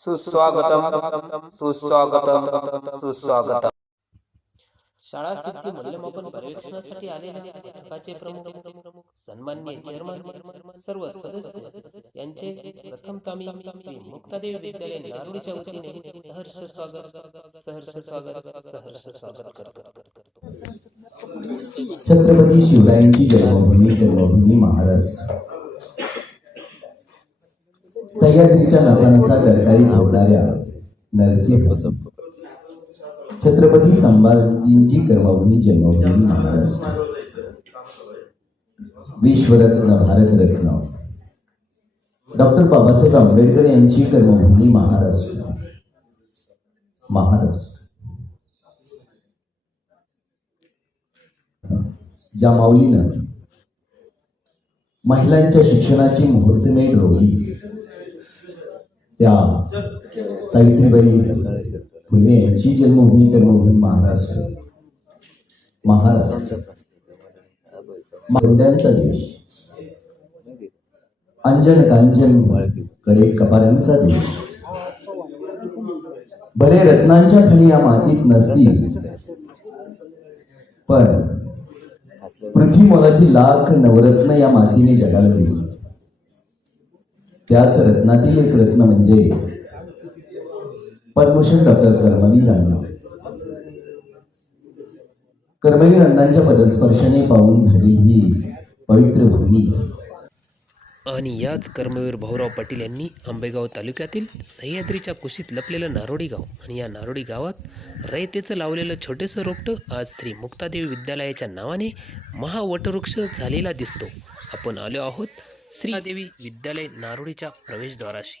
सुस्वागतम सुस्वागतम सुस्वागतम. शाळा सिद्धी मूल्यमापन पर्यवेक्षणासाठी आलेल्या पथकाचे प्रमुख सन्माननीय चेअरमन सर्व सदस्य यांचे प्रथमतः मी श्री मुक्तादेवी विद्यालय नारोडीच्या वतीने सहर्ष स्वागत सहर्ष स्वागत सहर्ष स्वागत करतो. छत्रपती शिवरायांची जन्मभूमी कर्मभूमी महाराष्ट्र सह्याद्रीच्या नसानसा गरकारी धावणाऱ्या नरसिंह छत्रपती संभाजींची कर्मभूमी जन्मभूमी महाराष्ट्र. विश्वरत्न भारतरत्न. डॉक्टर बाबासाहेब आंबेडकर यांची कर्मभूमी महाराष्ट्र. महाराष्ट्र. ज्या माऊलीनं महिलांच्या शिक्षणाची मुहूर्तमेढ रोवली त्या सावित्रीबाई फुले यांची जन्मभूमी कर्मभूमी महाराष्ट्र. महाराष्ट्र. मांड्यांचा देश. अंजन कांचनकडे कपारांचा देश. बरे रत्नांच्या खणी या मातीत नसतील पण पृथ्वी मोलाची लाख नवरत्न या मातीने जगाला दिली. त्याच रत्नातील एक रत्न म्हणजे पद्मभूषण डॉक्टर कर्मवीर अण्णा कर्मवीर अण्णांच्या पदस्पर्शाने पाहून झाली ही पवित्र भूमी. आणि याच कर्मवीर भाऊराव पाटील यांनी आंबेगाव तालुक्यातील सह्याद्रीच्या कुशीत लपलेलं नारोडी गाव आणि या नारोडी गावात रयतेचं लावलेलं छोटेसं रोपटं आज श्री मुक्तादेवी विद्यालयाच्या नावाने महावटवृक्ष झालेला दिसतो. आपण आलो आहोत श्रीदेवी विद्यालय नारोडीच्या प्रवेशद्वाराशी.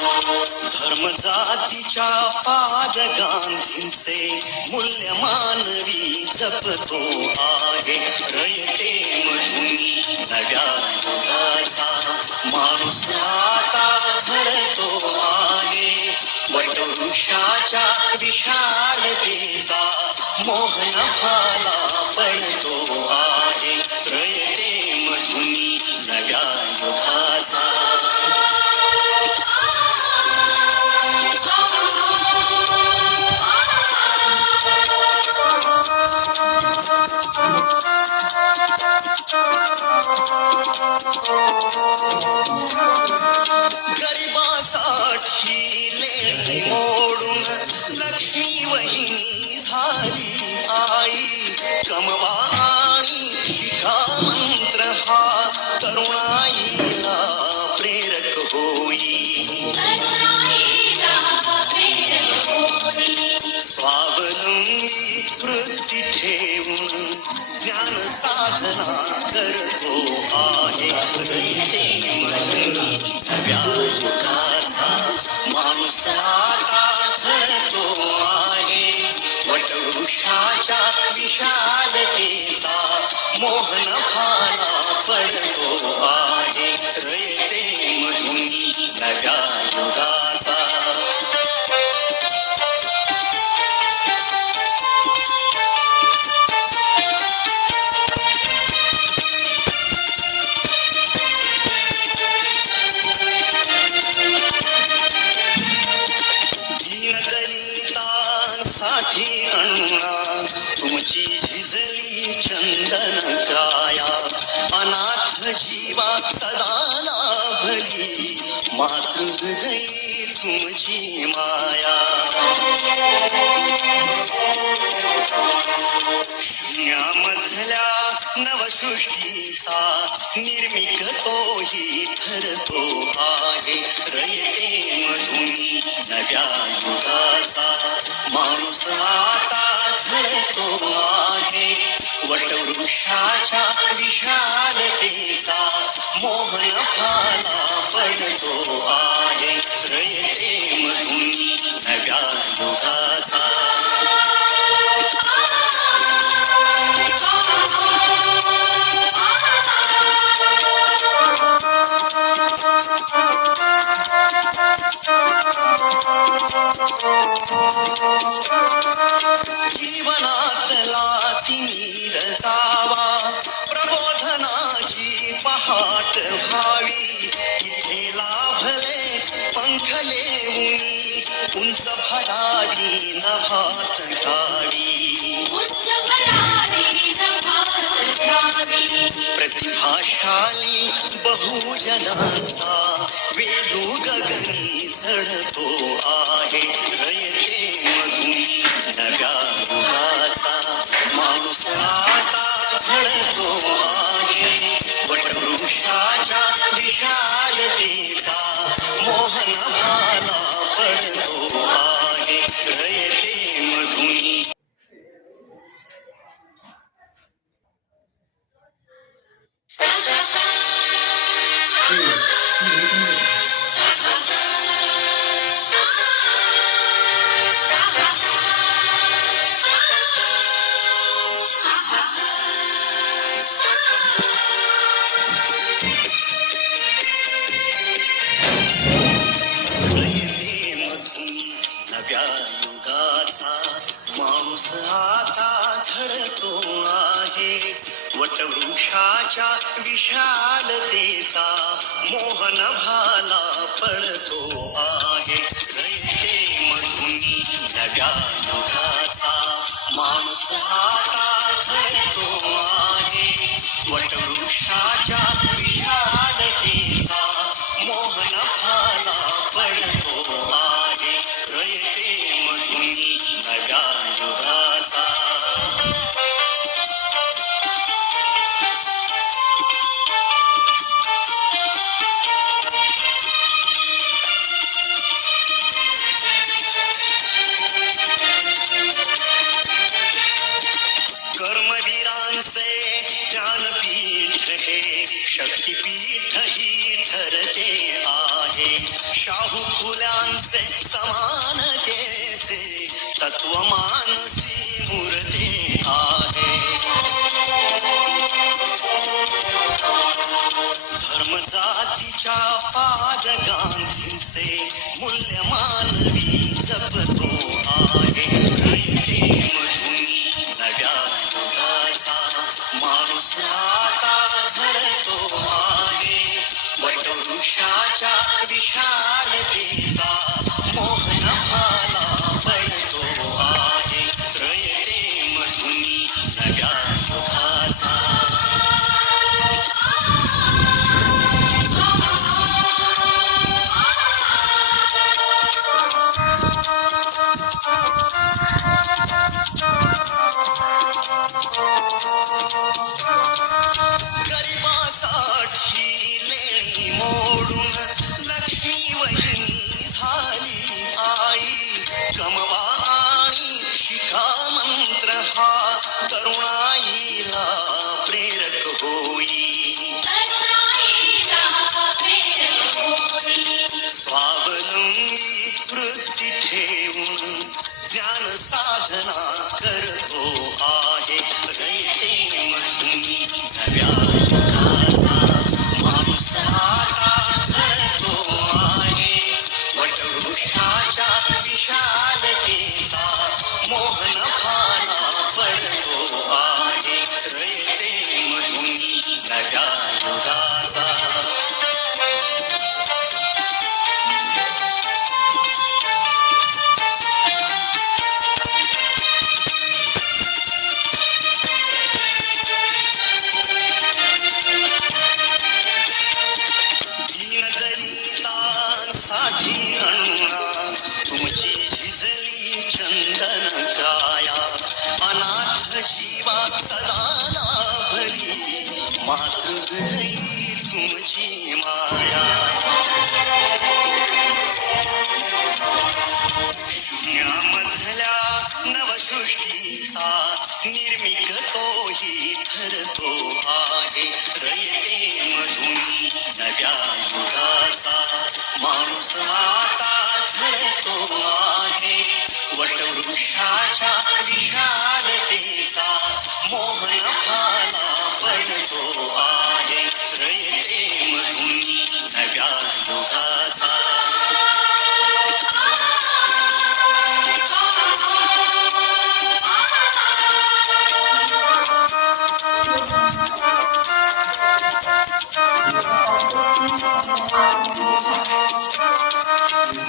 धर्म जातीच्या पार गांधींचे मूल्य मानवी जपतो आहे रयते मधुनी नव्या युगाचा माणूस आता घडतो आहे वटवृक्षाच्या विशालतेचा मोहन भाला पडतो आहे रय कमवाणी तिचा करुणाईला प्रेरक होई. स्वावलंबी वृत्ती ठेवून ज्ञान साधना करतो आहे. अणुणा तुमची झिजली चंदन काया अनाथ जीवा सदा भली हृदयी तुमची माया. शून्यामधल्या नवसृष्टी जीवनातलाची नीर प्रबोधना प्रबोधनाची पहाट भावी। भात ठाडी प्रतिभाशाली बहुजनाचा वेलू गगनी चढतो आहे. रयते मधुनी नव्या युगाचा माणूस आता घडतो जातीच्या पार गांधींचे मूल्य मानवी जपतो आहे. ते मधुनी नव्या माणूस घडतो आहे. वटवृक्षाच्या विशाल देव साधना करतो आहे लाभली